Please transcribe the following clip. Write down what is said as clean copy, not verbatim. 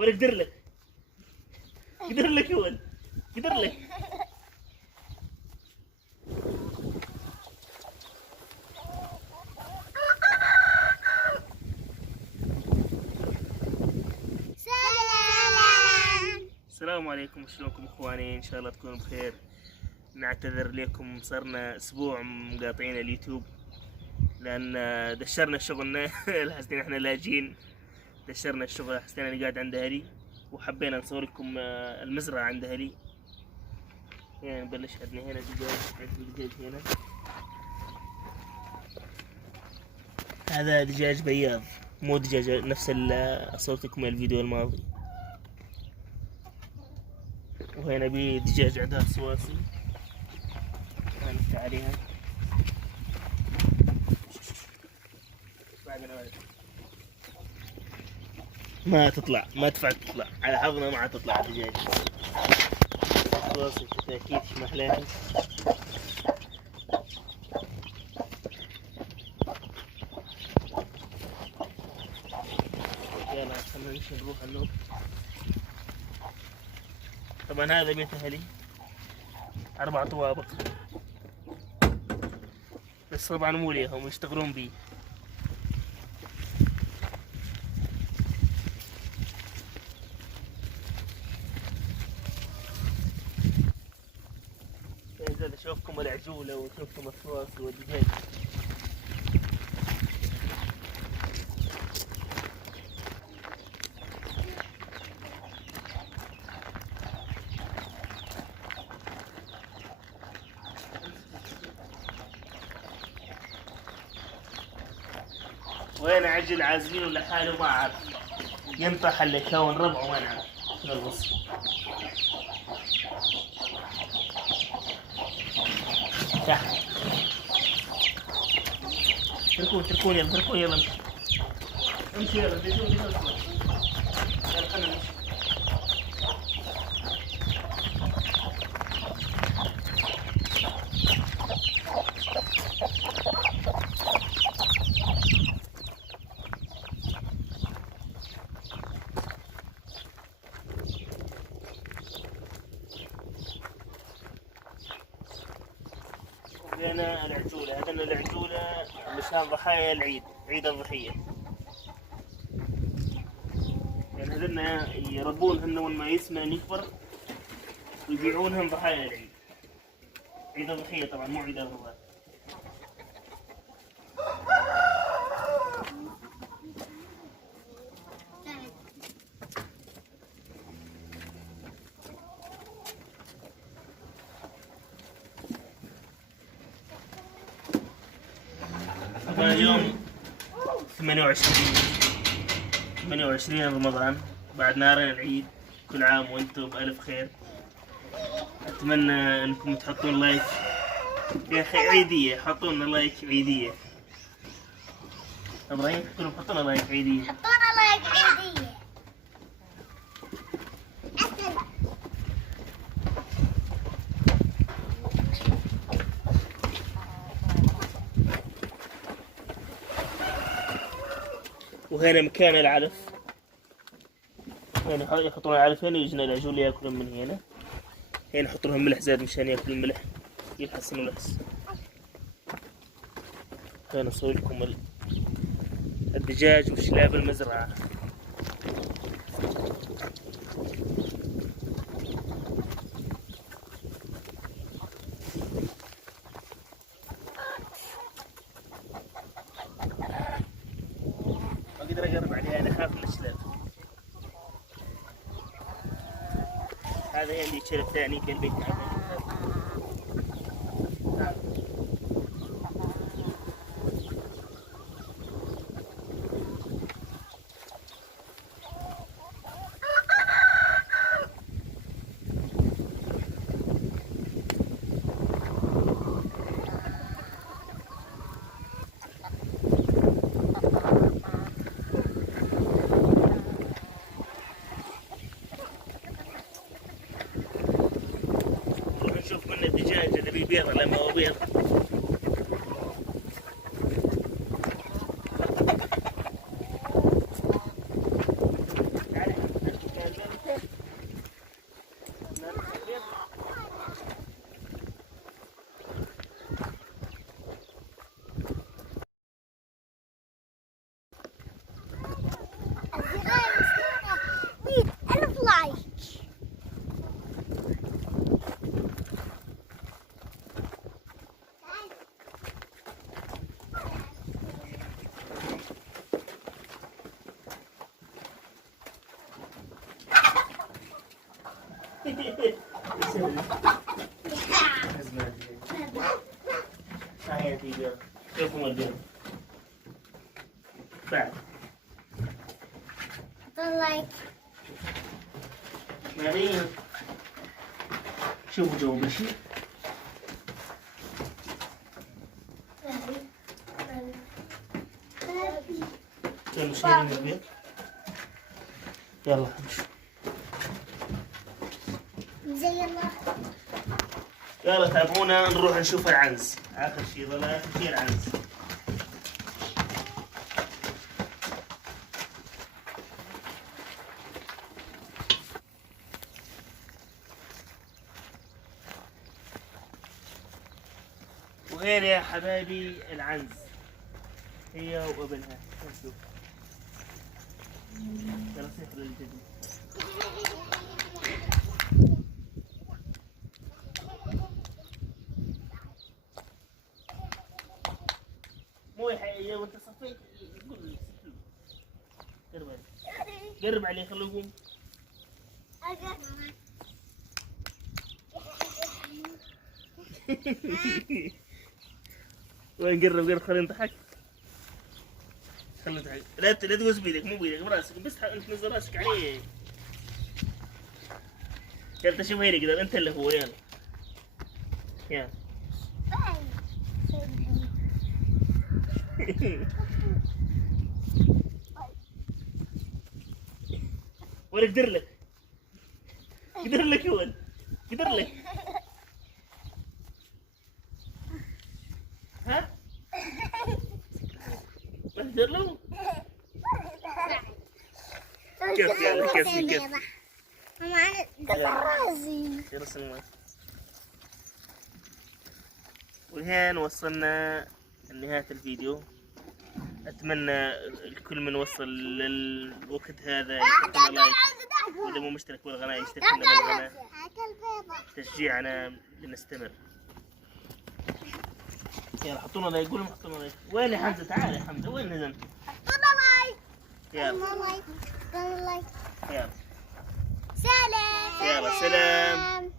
ولا قدر لك يا ولد قدر لك. السلام عليكم، شلونكم اخواني؟ ان شاء الله تكونوا بخير. نعتذر لكم، صرنا اسبوع مقاطعين اليوتيوب لان دشرنا شغلنا. حسينا احنا لاجين، دشرنا الشغل، حسينا اني قاعد عند اهلي وحبينا نصور لكم المزرعة عند اهلي. يعني نبلش عندنا هنا دجاج هنا. هذا دجاج بياض، مو دجاج نفس اللي صورتكم الفيديو الماضي. وهنا بي دجاج عدها صواسي نفتح عليها. ما تطلع، ما تنفع تطلع على حظنا، ما تطلع الدجاج. صوصي كتاكيت محلاها. يلا خلينا نمشي نروح النوم. طبعا هذا بيت اهلي 4 طوابق، بس طبعا مو ليهم، يشتغلون بيه. إذا أشوفكم العجولة وشوفكم الصواص والدجاج. وين عجل عازمين ولا حاله ما عارف، ينطح اللي يكون ربعه ما نعرف شنو الوصف. تحت تركون يلا، تركون يلا امشي يلا دجوج يلا خلينا نمشي. هنا العجولة، هذنا العجولة مشان ضحايا العيد، عيد الضحية. يعني هذنا يربونهن أول ما يسمن يكبر ويبيعونهم ضحايا العيد. عيد الضحية طبعا مو عيد الرضا. طبعا اليوم 28 رمضان، بعد نهارين العيد. كل عام وانتم بألف خير. أتمنى أنكم تحطون لايك يا أخي عيدية، حطوا لنا لايك عيدية. إبراهيم حطوا لنا لايك عيدية، حطونا لايك عيدية. وهنا مكان العلف، هنا يحطون العلف هنا ويجينا العجول ياكلون من هنا. هنا يحط لهم ملح زاد مشان ياكل الملح، يحسنوا الحس. هنا نصور لكم الدجاج وشلاب المزرعة. ما اقدر اقرب عليها، انا اخاف من الشلاب. هذا عندي شلب ثاني قلبي نشوف من الدجاج اذا بيبيض ولا ما هو بيض. هاي تيجي شوفوا موديهم بعد like بعدين شوفوا جو بشي يلا شايلين البيت يلا امشي زي الله. يلا تابعونا نروح نشوف العنز اخر شيء ظل اخر شيء العنز وهنا يا حبايبي العنز هي وابنها شوف يلا سير للجديد مو يا وانت صفيت قول لي قرب عليه قرب عليه خليه يقوم وين قرب خليه يضحك خليه يضحك لا تدوس بيدك مو بيدك براسك بس انت نزل راسك عليه يلا شوف هيك كذا انت اللي هو يلا يلا ولا قدر لك قدر لك يا ولد قدر لك ها ما قدر له كيف يلا كيف ماما راسي. يرسم وهين وصلنا لنهاية الفيديو أتمنى الكل من وصل للوقت هذا يحط لنا لايك وإذا مو مشترك بالقناة يشترك لنا بالقناة تشجيعنا لنستمر. يلا حطونا لايك قولوا حطونا لايك. وين يا حمزة تعال يا حمزة وين نزلت؟ حطونا لايك. يلا لايك. يلا سلام. يلا سلام.